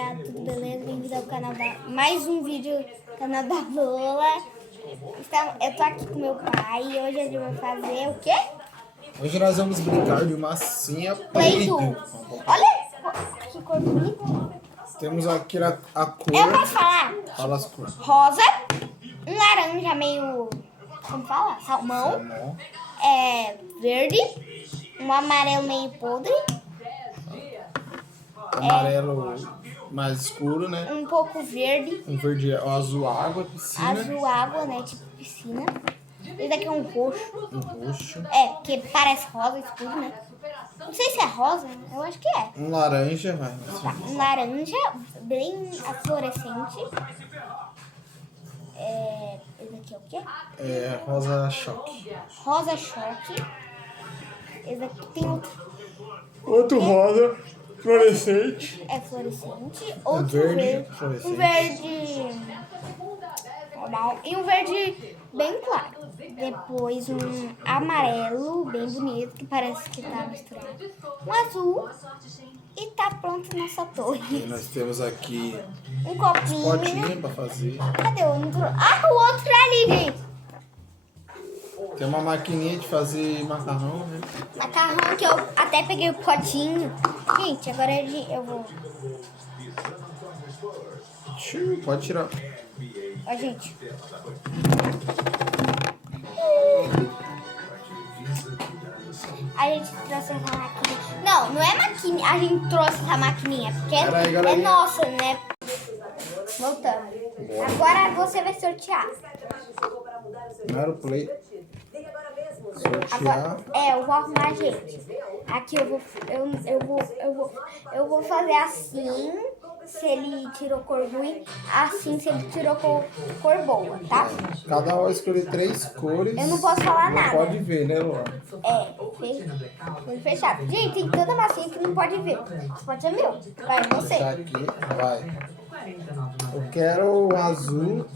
rapaziada, tudo beleza? Bem-vindo ao canal da... Mais um vídeo do canal da Lola. Eu tô aqui com meu pai e hoje a gente vai fazer o quê? Hoje nós vamos brincar de massinha Play-Doh. Olha que cor bonita. Temos aqui a cor. Eu posso falar? Fala as cores. Rosa, um laranja meio... Como fala? Salmão. Verde, um amarelo meio podre. Amarelo mais escuro, né? Um pouco verde. Um verde azul água, piscina. Azul água, né? Tipo piscina. Esse daqui é um roxo. Um roxo. Que parece rosa escuro, né? Não sei se é rosa, eu acho que é. Um laranja, vai. Tá, um laranja, bem fluorescente. Esse daqui é o quê? É rosa choque. Rosa choque. Esse daqui tem Outro rosa fluorescente. É fluorescente. Outro verde verde. fluorescente. Um verde normal. E um verde bem claro. Depois um amarelo bem bonito, que parece que tá misturado. Um azul. E tá pronto nossa torre. E nós temos aqui Um copinho. potinho pra fazer. Cadê o outro? Ah, o outro é ali, gente. Tem uma maquininha de fazer macarrão, né? Macarrão que eu até peguei o potinho. Gente, agora eu vou... Pode tirar. Ó, gente. A gente trouxe essa maquininha. Não é maquininha. A gente trouxe essa maquininha. Porque é nossa, né? Voltamos. Agora você vai sortear. Primeiro play. Agora, eu vou arrumar, gente. Aqui eu vou fazer assim, se ele tirou cor ruim, assim se ele tirou cor boa, tá? Cada um vai escolher 3 cores. Eu não posso falar nada. Pode ver, né, Luan? Foi fechado. Gente, tem tanta massinha que não pode ver. Pode ser meu. Vai, você. Tá aqui, vai. Eu quero um azul,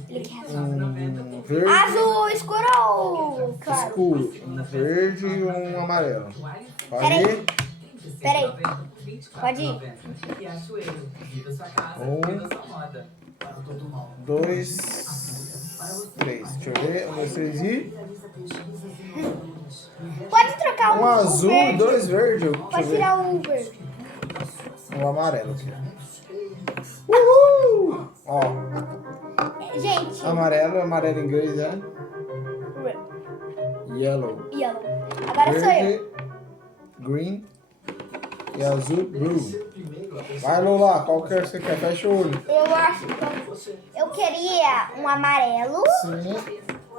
um verde. Azul escuro ou claro? Escuro, um verde e um amarelo. Peraí. Pode ir. 1, 2, 3. Deixa eu ver. 1, 2, 3 e. Pode trocar Um azul e verde. 2 verdes. Pode tirar um verde. Um amarelo aqui. Uhul! Ó, Gente. amarelo em inglês é yellow. Agora sou eu. Verde, green e azul, blue. Vai, Lola, qual que você quer? Fecha o olho. Eu acho que eu queria um amarelo, Sim.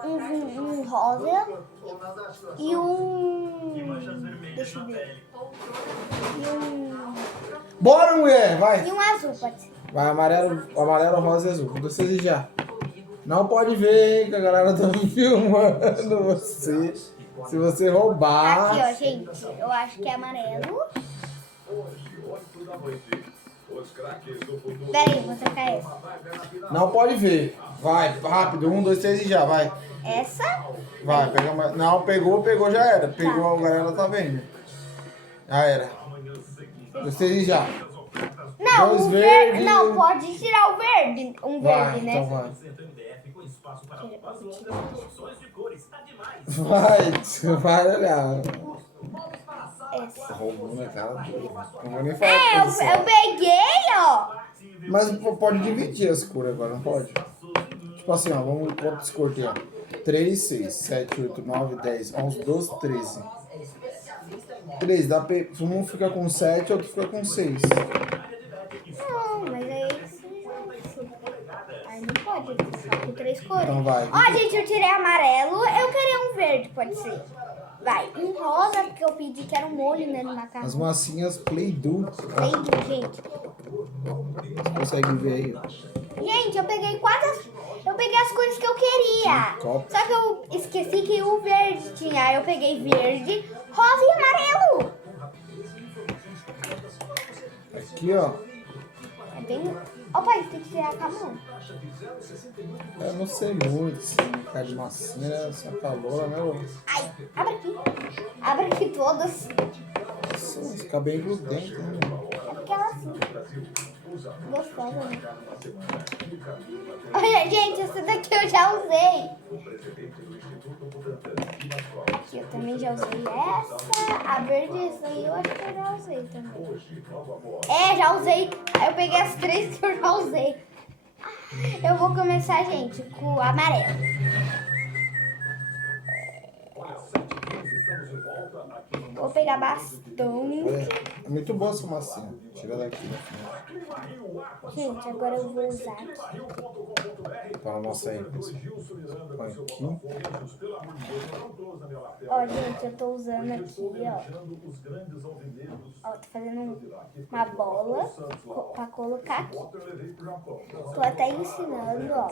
um rosa e deixa eu ver. Bora, mulher, vai. E um azul, pode ser. Vai, amarelo, rosa e azul. Vocês já. Não pode ver que a galera tá filmando você. Se você roubar. Aqui, ó, gente. Eu acho que é amarelo. Peraí, vou trocar essa. Não pode ver. Vai, rápido. 1, 2, 3 e já, vai. Essa? Vai, pega mais. Não, pegou, já era. Pegou, a galera tá vendo. Já era. Vocês e já. Não, Dois o verde. verdes. Não, pode tirar o verde. Um Vai, verde, né? então vai. Vai olhar. Essa. Roubou na cara dele. Não vou nem falar. Eu peguei, ó. Mas pode dividir as cores agora, não pode? Tipo assim, ó, vamos quantas cores tem, ó? 3, 6, 7, 8, 9, 10, 11, 12, 13. 3, dá pra... Um fica com 7, outro fica com 6. Não, mas aí não pode, só com 3 cores. Então vai. Ó, gente, eu tirei amarelo, eu queria um verde, pode ser. Vai, um rosa, porque eu pedi que era um molho, né, no macarrão. As massinhas Play-Doh. Play-Doh, gente. Você consegue ver aí, ó. Gente, eu peguei as cores que eu queria. Copo. Só que eu esqueci que o verde tinha. Aí eu peguei verde, rosa e amarelo. Aqui, ó. É bem... Ó, pai, tem que tirar com a mão. Eu não sei muito, assim, cara de massinha, né? Só calor, né, Lu? Ai, abre aqui. Abre aqui todas. Nossa, fica bem grudento, né? É porque ela assim. Gostosa, né? Olha, gente, essa daqui eu já usei. Aqui eu também já usei essa. A verde, essa aí eu acho que eu já usei também. É, já usei. Aí eu peguei as 3 que eu já usei. Eu vou começar, gente, com o amarelo. Vou pegar bastante. Olha, é muito boa essa massinha. Tira daqui. Gente, agora eu vou usar aqui. Então, mostra aí, pessoal. Põe aqui. Ó, gente, eu tô usando aqui, ó. Ó, tô fazendo uma bola pra colocar aqui. Tô até ensinando, ó.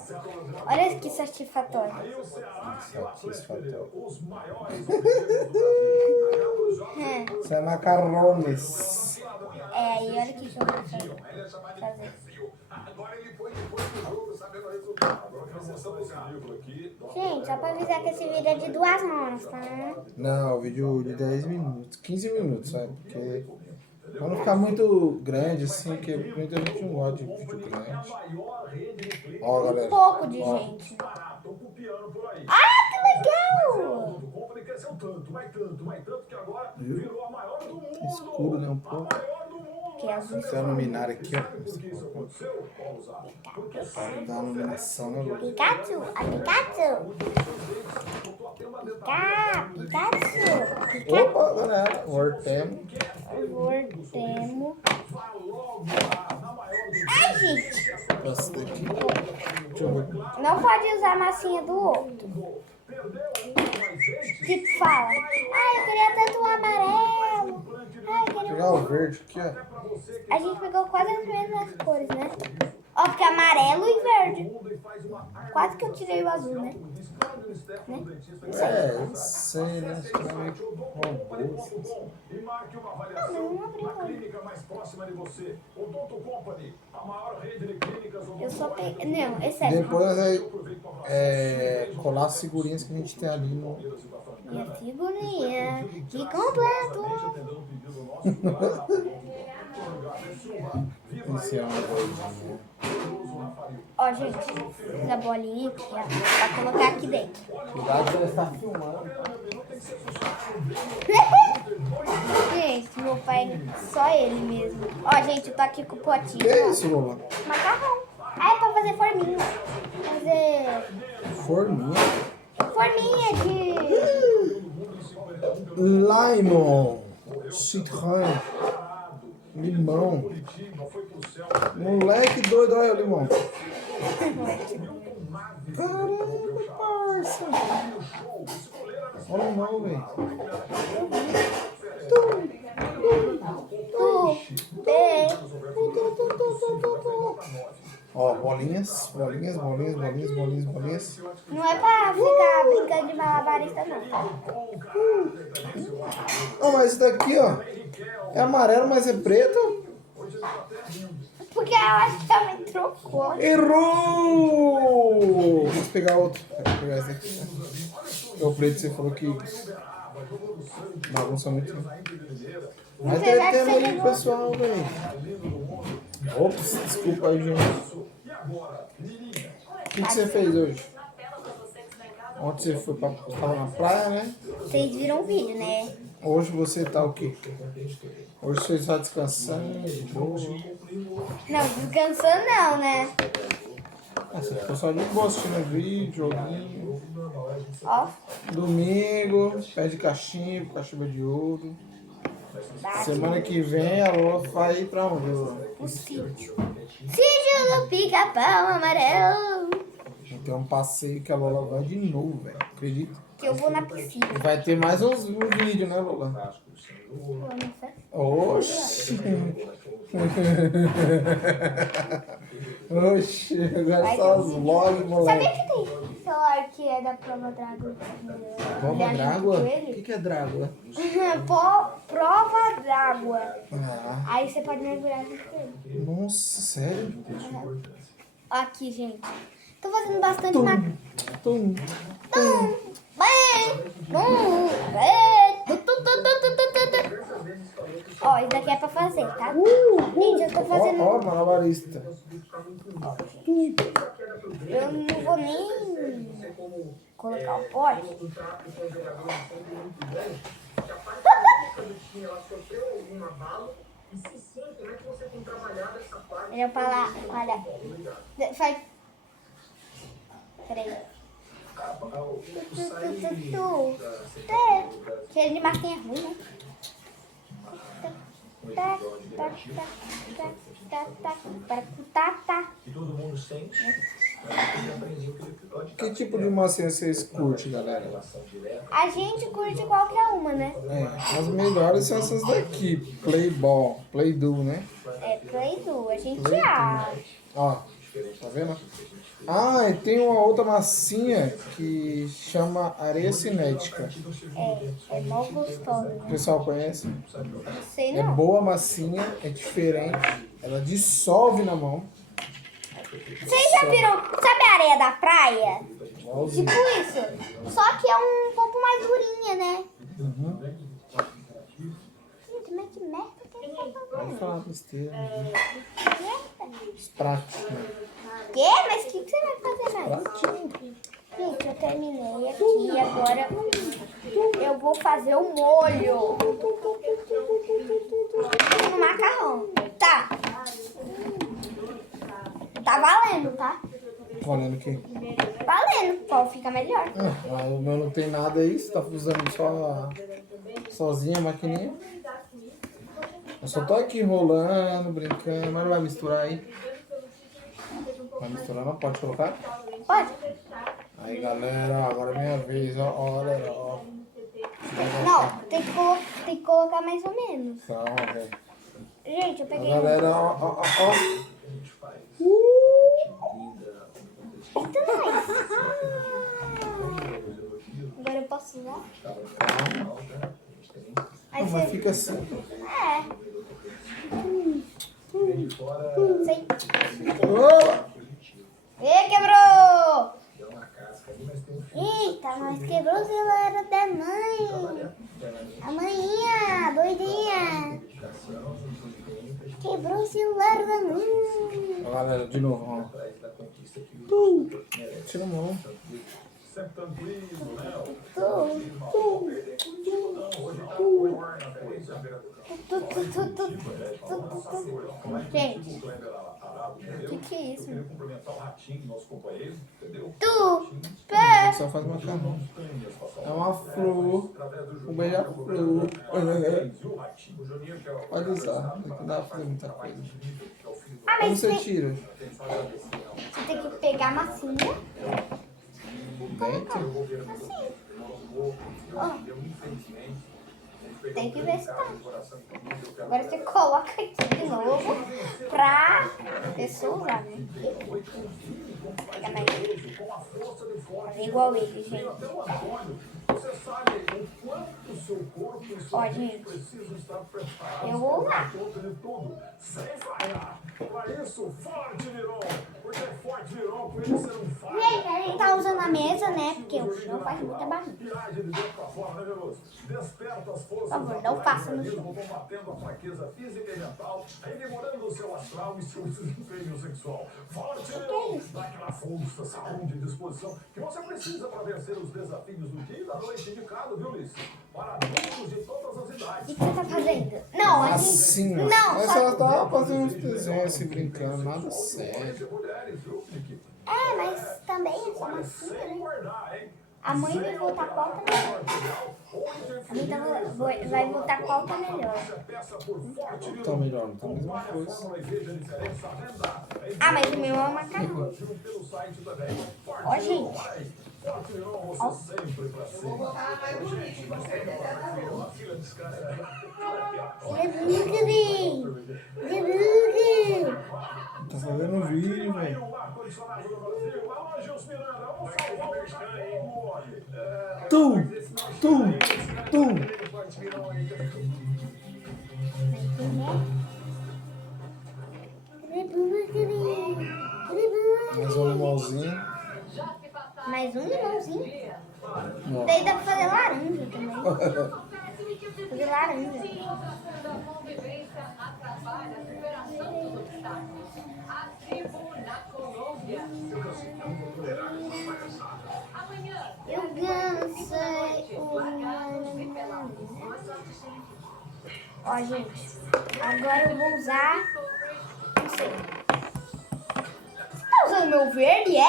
Olha que satisfatório. Satisfatório. É, Isso é macarrones. aí olha o que eu vou fazer. Gente, só pra avisar que esse vídeo é de 2 horas, tá? Não, vídeo de 10 minutos, 15 minutos, sabe? Porque pra não ficar muito grande, assim, que muita gente não gosta de vídeo grande. Ó, Um galera. pouco de Ó, gente. Ah, que legal! escuro, né? Um pouco. Que é azul. Essa é a luminária aqui, ó. Pra dar a iluminação, né, Lu? Pikachu, a Pikachu. Pikachu. Opa, galera. Hortemo. Voltemo. Ai, gente. Essa daqui. Deixa eu ver. Não pode usar a massinha do outro. Tipo, fala. Ai, eu queria tanto um amarelo. Ai, eu Vou queria pegar o verde aqui, ó. A gente pegou quase as mesmas cores, né? Ó, porque amarelo e verde. Quase que eu tirei o azul, né? É, eu sei, né? Acho que é meio robô. Não, não abriu não. Eu só peguei... Não, é sério. Depois nós vai colar as figurinhas que a gente tem ali no. Minha figurinha de completo. Esse é uma coisinha. Ó, gente, fiz a bolinha aqui, ó. Pra colocar aqui dentro. Cuidado que ela está filmando. Gente, meu pai, só ele mesmo. Ó, gente, eu tô aqui com o potinho. Que é ó. isso, Lola? Macarrão. Ah, é pra fazer forminha. Fazer Forminha. forminha de... Limon. Citron. Limão. Moleque doido, olha o limão. Caramba, parça. Olha o limão, velho. Ó, bolinhas, bolinhas, bolinhas, bolinhas, bolinhas, bolinhas. Não é pra ficar brincando de malabarista, não. Ó, mas esse daqui, ó, é amarelo, mas é preto. Porque eu acho que ela me trocou. Errou! Vamos pegar outro. Vou pegar esse aqui. É o preto, você falou que bagunça muito. Vai tretando aí, pessoal, velho. Ops, desculpa aí, gente. O que você fez hoje? Ontem você foi tava na praia, né? Vocês viram o vídeo, né? Hoje você tá o quê? Hoje você está descansando, de boa. Não, descansando não, né? Ah, você ficou só de boa assistindo vídeo, joguinho. Ó, Domingo, pé de cachimbo, cachimbo de ouro. bate Semana que vem a Lola vai ir pra onde, Lola? o sítio. Sítio do pica-pau amarelo. Tem um passeio que a Lola vai de novo, velho. Acredita? Que eu vou na piscina. E vai ter mais uns vídeos, né, Lola? Oxi! Oxi, agora só os vlogs, moleque. Sabia que tem celular que é da prova Drácula? Prova d'água? O Ele? que é d'água? Prova d'água. Ah, Aí você pode mergulhar junto com ele. nossa, sério? Aqui, gente. Tô fazendo bastante Tum, macarrão. tum. Ó, isso daqui é pra fazer, tá? Gente, eu tô fazendo... Ó, malabarista. Eu não vou nem colocar o pote. Ele vai falar, olha, faz... Peraí. Cheiro de massinha ruim, né? E todo mundo sente. Que tipo de massinha vocês curtem, galera? A gente curte qualquer uma, né? É, as melhores são essas daqui. Playball, Play-Doh, né? É Play-Doh, a gente acha. Ó, tá vendo? Ah, e tem uma outra massinha que chama areia cinética. É mó gostosa. O pessoal conhece? Não sei É não. boa a massinha, é diferente. Ela dissolve na mão. Vocês já viram, sabe a areia da praia? Igualzinho. Tipo isso. Só que é um pouco mais durinha, né? Uhum. Gente, mas que merda que ele tá Pode fazendo? falar besteira. Merda. Os práticos. Quê? Mas o que você vai fazer mais? Prático. Gente, eu terminei aqui, agora eu vou fazer o molho no macarrão. Tá. Tá valendo, tá? Olhando aqui. Valendo, qual fica melhor. Ah, o meu não tem nada aí, você tá usando só sozinha a maquininha. Eu só tô aqui enrolando, brincando, mas não vai misturar aí. Vai misturar não? Pode colocar? Pode? Aí galera, agora é minha vez, ó, olha, ó. Não, tem que colocar mais ou menos. Calma, velho. Gente, eu Ó, peguei galera, ó, ó, ó. Eita, nós. Agora eu posso usar? Aí Não, mas você... fica assim. É. Sei. Opa! Ih, quebrou! Eita, nós quebrou o celular da mãe. A maninha, doidinha. Quebrou o celular da mãe. Ó, galera, de novo, ó. Tira a mão. Gente, o que é isso? Você só faz macarrão. É uma flor. Um beija-flor. Pode usar. Não dá pra fazer muita coisa. Ah, Como mas você tem, tira? você tem que pegar a massinha. Dentro? Assim. Ó. Tem que ver se tá. Agora você coloca aqui de novo pra pessoa usar, né? Pega mais. Fazer igual ele, gente. Ó, gente. Eu vou usar. Gente, a gente tá usando a mesa, né? Porque o chão faz muita barulho. Por favor, não faça no chão. Combatendo a fraqueza física e mental, revigorando o seu astral e seu desempenho sexual. Forte Leão, dá aquela força, saúde e disposição que você precisa para vencer os desafios do dia e da noite indicado, viu, Liz? Para adultos de todas as O idades. que você tá fazendo? Não, a gente... Assim, ó. Não, Mas só... ela tava fazendo uns desenhos assim, brincando, nada sério. Mulheres, viu, Nick? É, mas também essa Olha, massinha, sem né? guardar, hein? A mãe vai voltar qual tá melhor. A mãe vai voltar qual tá melhor. Tá melhor, não tá a mesma coisa. Ah, mas o meu é um macarrão. Ó, gente. Ó. Tá fazendo vídeo, velho. Tum! Tum! Tum! Mais um limãozinho. Mais um limãozinho. Ó. Daí dá pra fazer laranja também. Fazer laranja. Ó, gente. Agora eu vou usar... Não sei. Tá usando meu verde, é?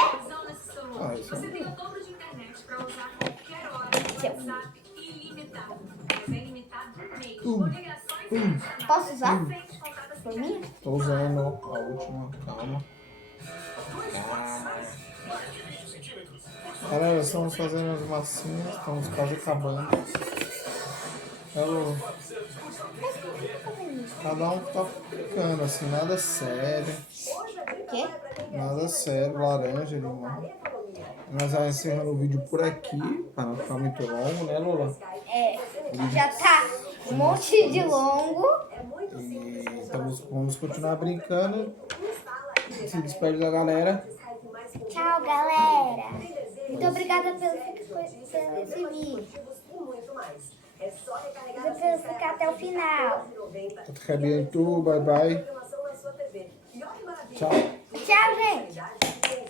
Ah, isso é Você tem o dobro de internet para usar a qualquer hora. Seu. WhatsApp ilimitado. É ilimitado mesmo. Ligações Posso usar? frente, contato Por mim? Tô usando a última, calma. Galera, estamos fazendo as massinhas, estamos quase acabando. Cada um tá picando, assim, nada sério. O quê? Nada sério, laranja, limão. Nós vamos encerrando o vídeo por aqui, para não ficar muito longo, né, Lola? É, já tá um monte de longo. E então vamos continuar brincando. Se despede da galera. Tchau, galera. Muito obrigada pelo esse vídeo. Por ficar até o final. Até bem, bye bye. Tchau. Tchau, gente.